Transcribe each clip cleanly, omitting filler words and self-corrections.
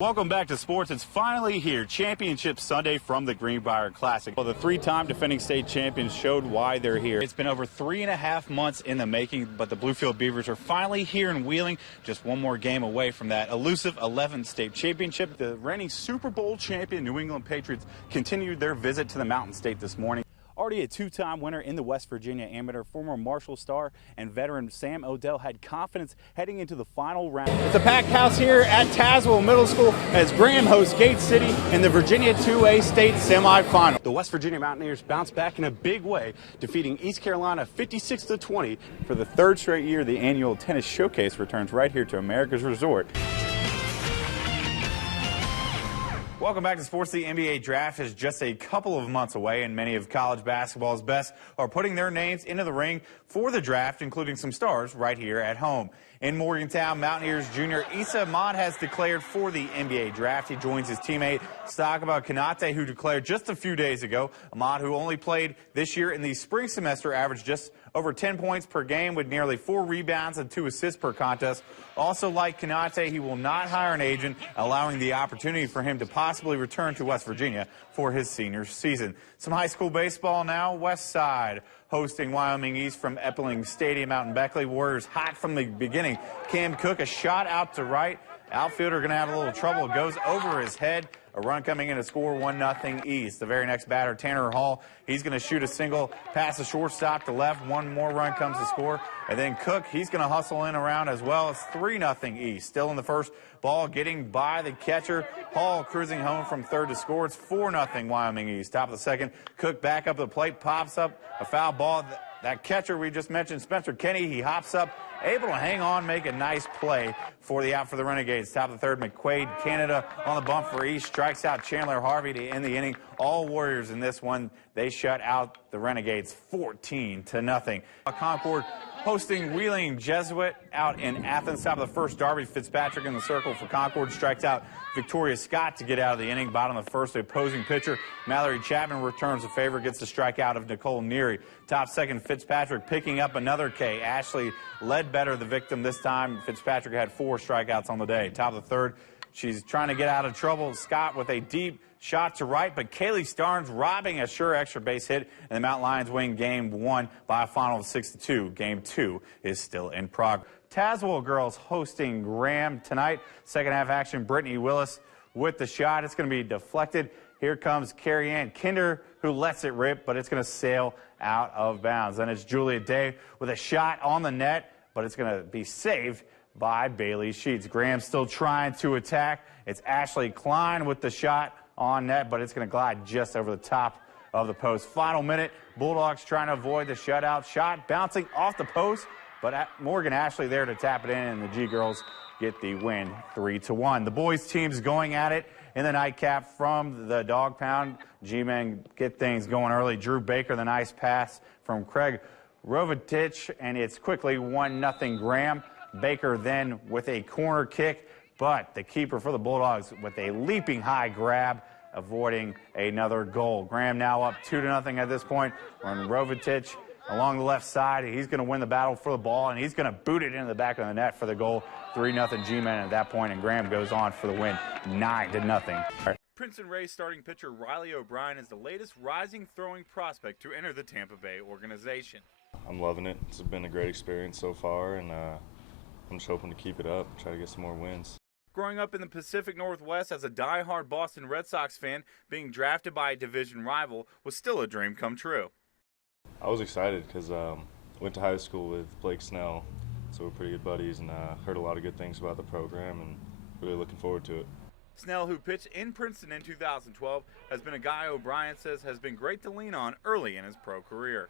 Welcome back to sports. It's finally here. Championship Sunday from the Greenbrier Classic. Well, the three-time defending state champions showed why they're here. It's been over 3.5 months in the making, but the Bluefield Beavers are finally here in Wheeling, just one more game away from that elusive 11th state championship. The reigning Super Bowl champion New England Patriots continued their visit to the Mountain State this morning. Already a two-time winner in the West Virginia Amateur, former Marshall star and veteran Sam Odell had confidence heading into the final round. It's a packed house here at Tazewell Middle School as Graham hosts Gate City in the Virginia 2A state semifinal. The West Virginia Mountaineers bounced back in a big way, defeating East Carolina 56-20. For the third straight year, the annual tennis showcase returns right here to America's Resort. Welcome back to sports. The NBA draft is just a couple of months away, and many of college basketball's best are putting their names into the ring for the draft, including some stars right here at home. In Morgantown, Mountaineers junior Issa Ahmad has declared for the NBA draft. He joins his teammate Sakaba Kanate, who declared just a few days ago. Ahmad, who only played this year in the spring semester, averaged just over 10 points per game with nearly 4 rebounds and 2 assists per contest. Also, like Kanate, he will not hire an agent, allowing the opportunity for him to possibly return to West Virginia for his senior season. Some high school baseball now. West Side hosting Wyoming East from Epling Stadium out in Beckley. Warriors hot from the beginning. Cam Cook, a shot out to right. Outfielder going to have a little trouble. It goes over his head. A run coming in to score 1-0 East. The very next batter, Tanner Hall, he's going to shoot a single past the shortstop to left. One more run comes to score. And then Cook, he's going to hustle in around as well. It's 3-0 East. Still in the first, ball getting by the catcher. Hall cruising home from third to score. It's 4-0 Wyoming East. Top of the second, Cook back up the plate, pops up a foul ball. That catcher we just mentioned, Spencer Kenny, he hops up, able to hang on, make a nice play for the out for the Renegades. Top of the third, McQuaid, Canada on the bump for East, strikes out Chandler Harvey to end the inning. All Warriors in this one. They shut out the Renegades 14-0. Concord hosting Wheeling Jesuit out in Athens. Top of the first, Darby Fitzpatrick in the circle for Concord, strikes out Victoria Scott to get out of the inning. Bottom of the first, the opposing pitcher, Mallory Chapman, returns the favor, gets the strikeout of Nicole Neary. Top second, Fitzpatrick picking up another K. Ashley Ledbetter, the victim this time. Fitzpatrick had 4 strikeouts on the day. Top of the third, she's trying to get out of trouble. Scott with a deep shot to right, but Kaylee Starnes robbing a sure extra base hit, and the Mount Lions win Game 1 by a final of 6-2. Game 2 is still in progress. Tazewell girls hosting Graham tonight. Second half action, Brittany Willis with the shot. It's going to be deflected. Here comes Carrie Ann Kinder, who lets it rip, but it's going to sail out of bounds. Then it's Julia Day with a shot on the net, but it's going to be saved by Bailey Sheets. Graham still trying to attack. It's Ashley Klein with the shot on net, but it's going to glide just over the top of the post. Final minute, Bulldogs trying to avoid the shutout. Shot bouncing off the post, but Morgan Ashley there to tap it in, and the G-Girls get the win 3-1. The boys teams going at it in the nightcap from the dog pound. G-Men get things going early. Drew Baker, the nice pass from Craig Rovatich, and it's quickly 1-0 Graham. Baker then with a corner kick, but the keeper for the Bulldogs with a leaping high grab, avoiding another goal. Graham now up 2-0 at this point. On Rovatich along the left side, he's going to win the battle for the ball, and he's going to boot it into the back of the net for the goal. 3-0 G-Men at that point, and Graham goes on for the win, 9-0. Princeton Rays starting pitcher Riley O'Brien is the latest rising throwing prospect to enter the Tampa Bay organization. I'm loving it. It's been a great experience so far, and I'm just hoping to keep it up, try to get some more wins. Growing up in the Pacific Northwest as a die-hard Boston Red Sox fan, being drafted by a division rival was still a dream come true. I was excited because I went to high school with Blake Snell, so we're pretty good buddies, and heard a lot of good things about the program, and really looking forward to it. Snell, who pitched in Princeton in 2012, has been a guy O'Brien says has been great to lean on early in his pro career.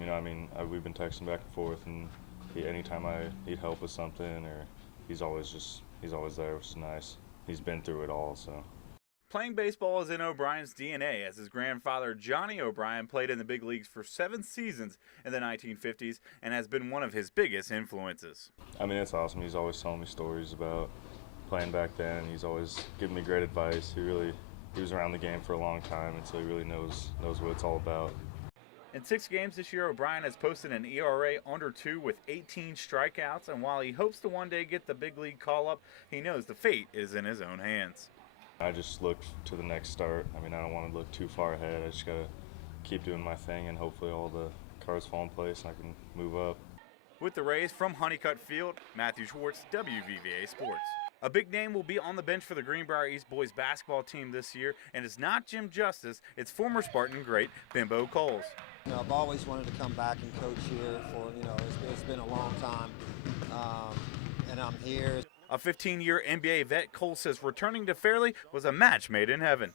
You know, I mean, we've been texting back and forth, and anytime I need help with something, or he's always there, which is nice. He's been through it all, so. Playing baseball is in O'Brien's DNA, as his grandfather Johnny O'Brien played in the big leagues for 7 seasons in the 1950s and has been one of his biggest influences. I mean, it's awesome. He's always telling me stories about playing back then. He's always giving me great advice. He was around the game for a long time, and so he really knows what it's all about. In 6 games this year, O'Brien has posted an ERA under 2 with 18 strikeouts, and while he hopes to one day get the big league call-up, he knows the fate is in his own hands. I just look to the next start. I mean, I don't want to look too far ahead. I just got to keep doing my thing, and hopefully all the cards fall in place and I can move up. With the Rays from Honeycutt Field, Matthew Schwartz, WVVA Sports. A big name will be on the bench for the Greenbrier East boys basketball team this year, and it's not Jim Justice, it's former Spartan great Bimbo Coles. You know, I've always wanted to come back and coach here for, it's been a long time, and I'm here. A 15-year NBA vet, Cole says returning to Fairleigh was a match made in heaven.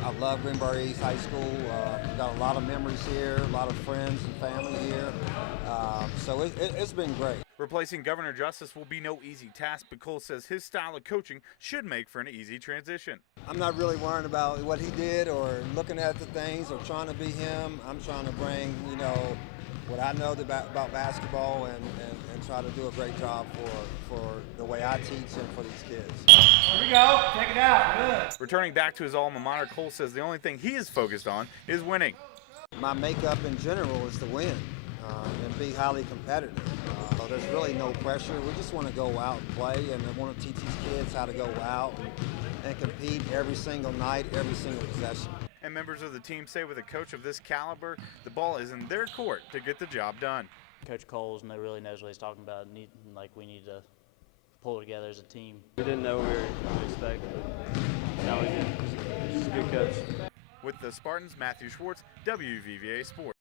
I love Greenbrier East High School. Got a lot of memories here, a lot of friends and family here. So it's been great. Replacing Governor Justice will be no easy task, but Cole says his style of coaching should make for an easy transition. I'm not really worrying about what he did or looking at the things or trying to be him. I'm trying to bring, what I know about basketball and try to do a great job for the way I teach and for these kids. Here we go. Take it out. Good. Returning back to his alma mater, Cole says the only thing he is focused on is winning. My makeup in general is to win and be highly competitive. There's really no pressure. We just want to go out and play, and I want to teach these kids how to go out and compete every single night, every single possession. And members of the team say with a coach of this caliber, the ball is in their court to get the job done. Coach Coles really knows what he's talking about. We need to pull together as a team. We didn't know we were going to expect, but now we do. He's a good coach. With the Spartans, Matthew Schwartz, WVVA Sports.